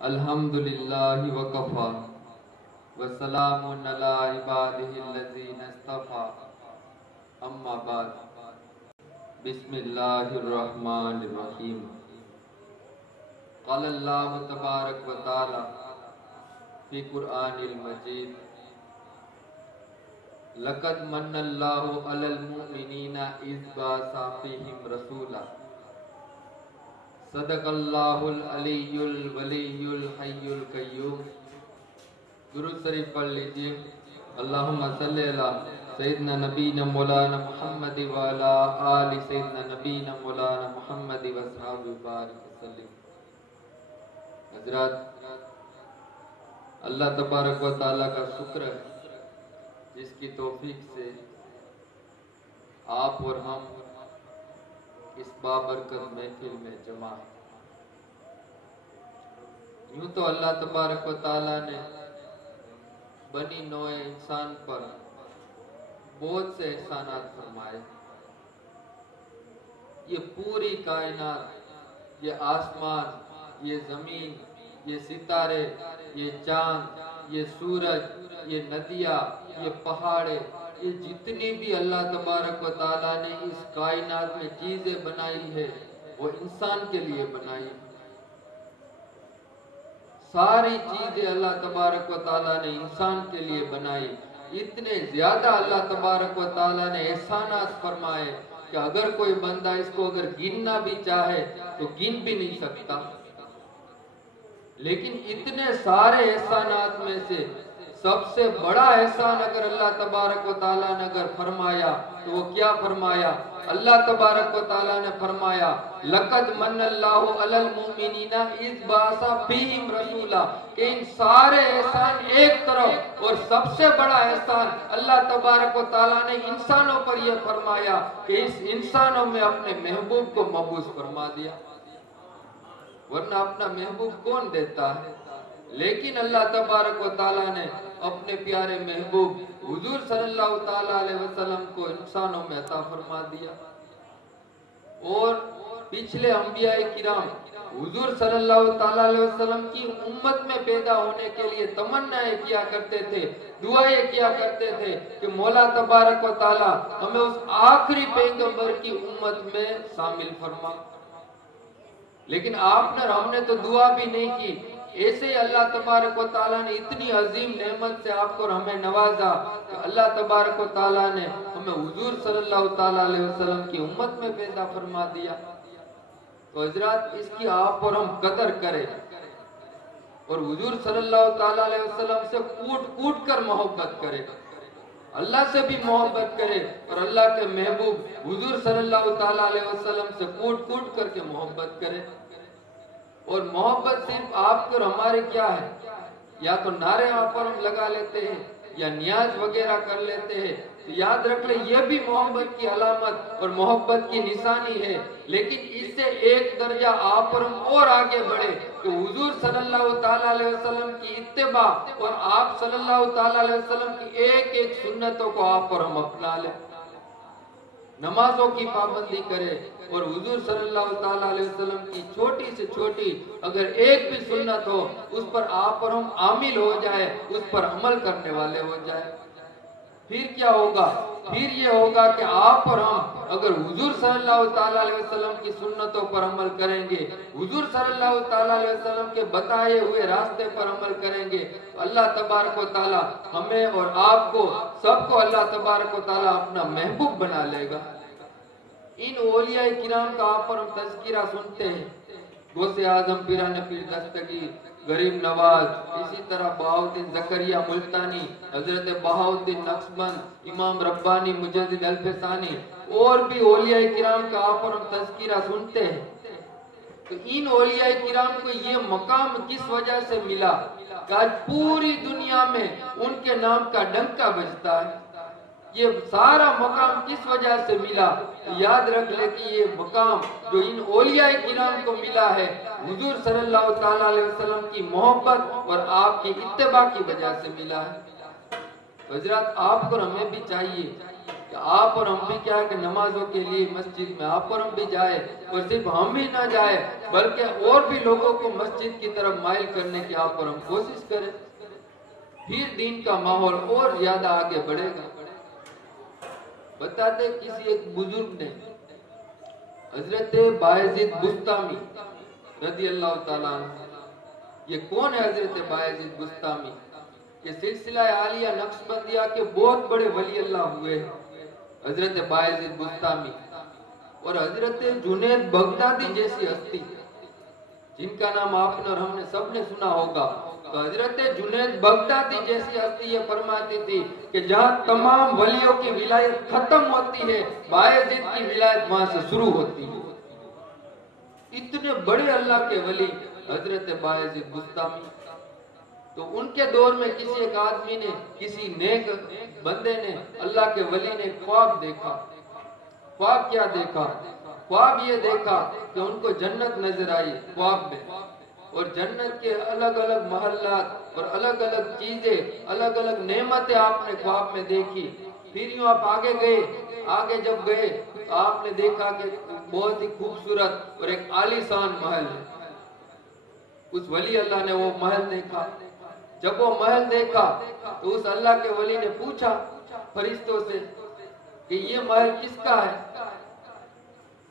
الحمدللہ وکفا وسلام علی عبادہ الذین اصطفا اما بعد بسم اللہ الرحمن الرحیم قال اللہ تبارک و تعالی فی قرآن المجید لقد من اللہ علی المؤمنین اذ بعث فیہم رسولا صدق اللہ العلی الولی الحی القیوم۔ درود شریف پڑھ لیجئے۔ اللہم صلی علی سیدنا نبینا مولانا محمد وعلا آل سیدنا نبینا مولانا محمد وصحابہ بارک وسلم۔ حضرات، اللہ تبارک و تعالیٰ کا شکر ہے جس کی توفیق سے آپ اور ہم اس بابرکت محفل میں جمع ہیں۔ یوں تو اللہ تبارک و تعالیٰ نے بنی نوع انسان پر بہت سے احسانات فرمائے۔ یہ پوری کائنات، یہ آسمان، یہ زمین، یہ ستارے، یہ چاند، یہ سورج، یہ ندیاں، یہ پہاڑے، یہ جتنی بھی اللہ تبارک و تعالیٰ نے اس کائنات میں چیزیں بنائی ہے وہ انسان کے لیے بنائی ہے۔ ساری چیزیں اللہ تبارک و تعالیٰ نے انسان کے لیے بنائی۔ اتنے زیادہ اللہ تبارک و تعالیٰ نے احسانات فرمائے کہ اگر کوئی بندہ اس کو اگر گننا بھی چاہے تو گن بھی نہیں سکتا۔ لیکن اتنے سارے احسانات میں سے سب سے بڑا احسان اگر اللہ تبارک و تعالیٰ نے اگر فرمایا تو وہ کیا فرمایا؟ اللہ تبارک و تعالیٰ نے فرمایا لَقَدْ مَنَّ اللَّهُ عَلَى الْمُؤْمِنِينَ إِذْ بَعَثَ فِيهِمْ رَسُولًا، کہ ان سارے احسان ایک طرف، اور سب سے بڑا احسان اللہ تبارک و تعالیٰ نے انسانوں پر یہ فرمایا کہ اس انسانوں میں اپنے محبوب کو مبعوث فرما دیا۔ ورنہ اپنا محبوب کون دیتا ہے؟ لیکن اللہ تبارک و تعالیٰ نے اپنے پیارے محبوب حضور صلی اللہ تعالیٰ علیہ وسلم کو انسانوں میں عطا فرما دیا۔ اور پچھلے انبیاء کرام حضور صلی اللہ تعالیٰ علیہ وسلم کی امت میں پیدا ہونے کے لیے تمنائیں کیا کرتے تھے، دعائیں کیا کرتے تھے کہ مولا تبارک و تعالیٰ ہمیں اس آخری پیغمبر کی امت میں شامل فرما۔ لیکن آپ نے ہم نے تو دعا بھی نہیں کی۔ ایسے ہی اللہ تبارک و تعالیٰ نے اتنی عظیم نعمت سے آپ کو اور ہمیں نوازا کہ اللہ تبارک و تعالیٰ نے ہمیں حضور صلی اللہ تعالیٰ علیہ وسلم کی امت میں پیدا فرما دیا۔ تو حضرات، اس کی آپ اور ہم قدر کریں اور حضور صلی اللہ تعالیٰ علیہ وسلم سے کوٹ کوٹ کر محبت کریں، اللہ سے بھی محبت کرے اور اللہ کے محبوب حضور صلی اللہ تعالیٰ علیہ وسلم سے کوٹ کوٹ کر کے محبت کرے۔ اور محبت صرف آپ کے اور ہمارے کیا ہے؟ یا تو نعرے آپ پر ہم لگا لیتے ہیں یا نیاز وغیرہ کر لیتے ہیں، تو یاد رکھ لیں یہ بھی محبت کی علامت اور محبت کی نشانی ہے۔ لیکن اس سے ایک درجہ آپ اور ہم اور آگے بڑھے کہ حضور صلی اللہ تعالیٰ علیہ وسلم کی اتباع اور آپ صلی اللہ تعالیٰ علیہ وسلم کی ایک ایک سنتوں کو آپ اور ہم اپنا لیں، نمازوں کی پابندی کرے اور حضور صلی اللہ تعالیٰ علیہ وسلم کی چھوٹی سے چھوٹی اگر ایک بھی سنت ہو اس پر آپ اور ہم عامل ہو جائے، اس پر عمل کرنے والے ہو جائے۔ پھر کیا ہوگا؟ پھر یہ ہوگا کہ آپ اور ہم اگر حضور صلی اللہ تعالیٰ علیہ وسلم کی سنتوں پر عمل کریں گے، حضور صلی اللہ تعالیٰ علیہ وسلم کے بتائے ہوئے راستے پر عمل کریں گے، تو اللہ تبارک و تعالیٰ ہمیں اور آپ کو سب کو اللہ تبارک و تعالیٰ اپنا محبوب بنا لے گا۔ ان اولیاء کرام کا آپ پر ہم تذکرہ سنتے ہیں، غوث اعظم پیران پیر دستگیر، غریب نواز، اسی طرح بہاؤالدین زکریا ملتانی، حضرت بہاؤالدین نقشبند، امام ربانی مجدد الفسانی، اور بھی اولیاء کرام کا آپ پر ہم تذکرہ سنتے ہیں۔ تو ان اولیاء کرام کو یہ مقام کس وجہ سے ملا کہ آج پوری دنیا میں ان کے نام کا ڈنکا بجتا ہے؟ یہ سارا مقام کس وجہ سے ملا؟ یاد رکھ لے کہ یہ مقام جو ان اولیاء کرام کو ملا ہے حضور صلی اللہ تعالیٰ علیہ وسلم کی محبت اور آپ کی اتباع کی وجہ سے ملا ہے۔ حضرات، آپ کو ہمیں بھی چاہیے کہ آپ اور ہم بھی کیا ہے کہ نمازوں کے لیے مسجد میں آپ اور ہم بھی جائے، اور صرف ہم ہی نہ جائے بلکہ اور بھی لوگوں کو مسجد کی طرف مائل کرنے کی آپ اور ہم کوشش کریں، پھر دین کا ماحول اور زیادہ آگے بڑھے گا۔ بتاتے کسی ایک بزرگ نے، حضرت بایزید بستامی رضی اللہ تعالیٰ عنہ، یہ کون ہے حضرت بایزید بستامی؟ یہ سلسلہ عالیہ نقشبندیہ کے بہت بڑے ولی اللہ ہوئے ہیں حضرت بایزید بستامی، اور حضرت جنید بغدادی جیسی ہستی جن کا نام آپ نے اور ہم نے سب نے سنا ہوگا، تو حضرت جنید بغدادی جیسی ہستی یہ فرماتی تھی کہ جہاں تمام ولیوں کی ولایت ختم ہوتی ہے، بایزید کی ولایت وہاں سے شروع ہوتی ہے۔ اتنے بڑے اللہ کے ولی حضرت بایزید بستامی، تو ان کے دور میں کسی ایک آدمی نے، کسی نیک بندے نے، اللہ کے ولی نے خواب دیکھا۔ خواب کیا دیکھا؟ خواب یہ دیکھا کہ ان کو جنت نظر آئی خواب میں، اور جنت کے الگ الگ محلات اور الگ الگ چیزیں، الگ الگ نعمتیں آپ نے خواب میں دیکھی۔ پھر یوں آپ آگے گئے، آگے جب گئے تو آپ نے دیکھا کہ بہت ہی خوبصورت اور ایک عالیشان محل ہے۔ اس ولی اللہ نے وہ محل دیکھا۔ جب وہ محل دیکھا تو اس اللہ کے ولی نے پوچھا فرشتوں سے کہ یہ محل کس کا ہے؟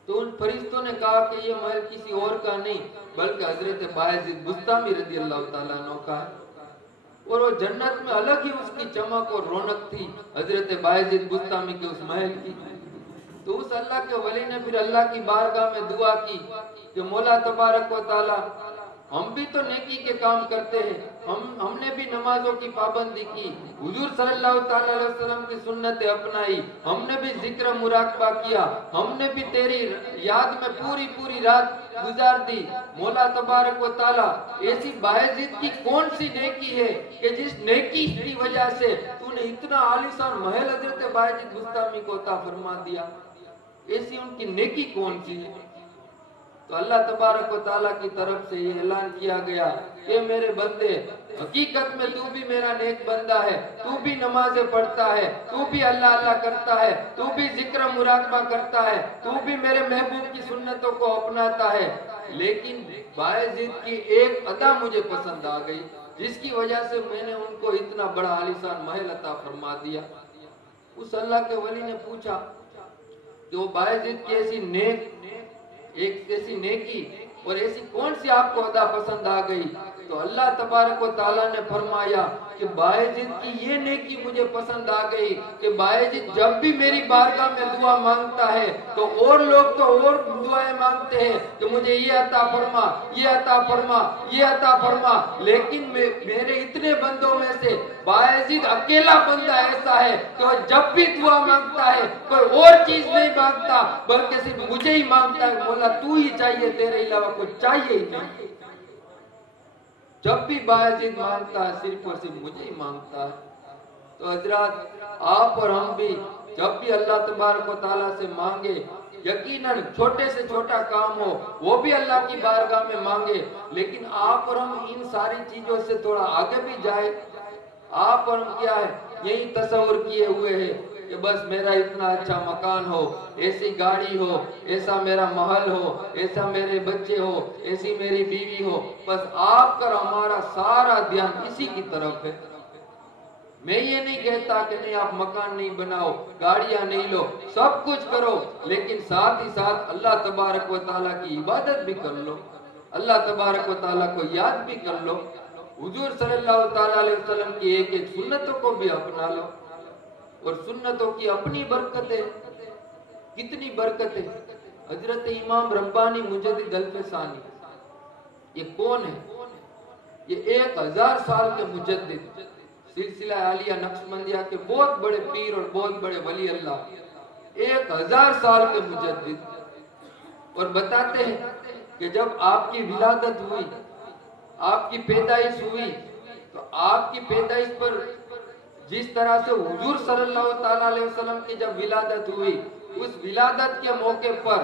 تو ان فرشتوں نے کہا کہ یہ محل کسی اور کا نہیں بلکہ حضرت بایزید بستامی رضی اللہ تعالیٰ عنہ کا ہے۔ اور وہ جنت میں الگ ہی اس کی چمک اور رونق تھی حضرت بایزید بستامی کے اس محل کی۔ تو اس اللہ کے ولی نے پھر اللہ کی بارگاہ میں دعا کی کہ مولا تبارک و تعالی، ہم بھی تو نیکی کے کام کرتے ہیں، ہم نے بھی نمازوں کی پابندی کی، حضور صلی اللہ تعالی علیہ وسلم کی سنتیں اپنائی، ہم نے بھی ذکر مراقبہ کیا، ہم نے بھی تیری یاد میں پوری پوری رات گزار دی۔ مولا تبارک و تعالی، ایسی بایزید کی کون سی نیکی ہے کہ جس نیکی کی وجہ سے تو نے اتنا عالیشان محل حضرت بایزید بستامی کو عطا فرما دیا؟ ایسی ان کی نیکی کون سی ہے؟ تو اللہ تبارک و تعالیٰ کی طرف سے یہ اعلان کیا گیا کہ میرے بندے، حقیقت میں تو بھی میرا نیک بندہ ہے، تو بھی نمازیں پڑھتا ہے، تو بھی اللہ اللہ کرتا ہے، تو بھی ذکر مراقبہ کرتا ہے، تو بھی میرے محبوب کی سنتوں کو اپناتا ہے، لیکن بایزید کی ایک ادا مجھے پسند آ گئی جس کی وجہ سے میں نے ان کو اتنا بڑا عالیشان محل عطا فرما دیا۔ اس اللہ کے ولی نے پوچھا کہ وہ بایزید کی ایسی نیکی اور ایسی کون سی آپ کو ادا پسند آ گئی؟ تو اللہ تبارک و تعالیٰ نے فرمایا کہ بایزید کی یہ نیکی مجھے پسند آ گئی کہ بایزید جب بھی میری بارگاہ میں دعا مانگتا ہے تو اور لوگ تو اور دعائیں مانگتے ہیں کہ مجھے یہ عطا فرما، یہ عطا فرما، یہ عطا فرما، لیکن میرے اتنے بندوں میں سے بایزید اکیلا بندہ ایسا ہے کہ وہ جب بھی دعا مانگتا ہے کوئی اور چیز نہیں مانگتا بلکہ صرف مجھے ہی مانگتا ہے، مولا تو ہی چاہیے، تیرے علاوہ کوئی چاہیے ہی نہیں۔ جب بھی بایزید مانگتا ہے صرف اور صرف مجھے ہی مانگتا ہے۔ تو حضرات، آپ اور ہم بھی جب بھی اللہ تبارک و تعالیٰ سے مانگے، یقیناً چھوٹے سے چھوٹا کام ہو وہ بھی اللہ کی بارگاہ میں مانگے، لیکن آپ اور ہم ان ساری چیزوں سے تھوڑا آگے بھی جائے۔ آپ اور ہم کیا ہے، یہی تصور کیے ہوئے ہیں کہ بس میرا اتنا اچھا مکان ہو، ایسی گاڑی ہو، ایسا میرا محل ہو، ایسا میرے بچے ہو، ایسی میری بیوی ہو، بس آپ کا ہمارا سارا دھیان اسی کی طرف ہے۔ میں یہ نہیں کہتا کہ نہیں آپ مکان نہیں بناؤ، گاڑیاں نہیں لو، سب کچھ کرو، لیکن ساتھ ہی ساتھ اللہ تبارک و تعالیٰ کی عبادت بھی کر لو، اللہ تبارک و تعالیٰ کو یاد بھی کر لو، حضور صلی اللہ تعالیٰ علیہ وسلم کی ایک ایک سنتوں کو بھی اپنا لو، اور سنتوں کی اپنی برکتیں، کتنی برکتیں۔ حضرت امام ربانی مجدد الفسانی، یہ کون ہے؟ یہ 1000 سال کے مجدد، سلسلہ عالیہ نقشبندیہ کے بہت بڑے پیر اور بہت بڑے ولی اللہ، 1000 سال کے مجدد، اور بتاتے ہیں کہ جب آپ کی ولادت ہوئی، آپ کی پیدائش ہوئی، تو آپ کی پیدائش پر جس طرح سے حضور صلی اللہ تعالیٰ علیہ وسلم کی جب ولادت ہوئی، اس ولادت کے موقع پر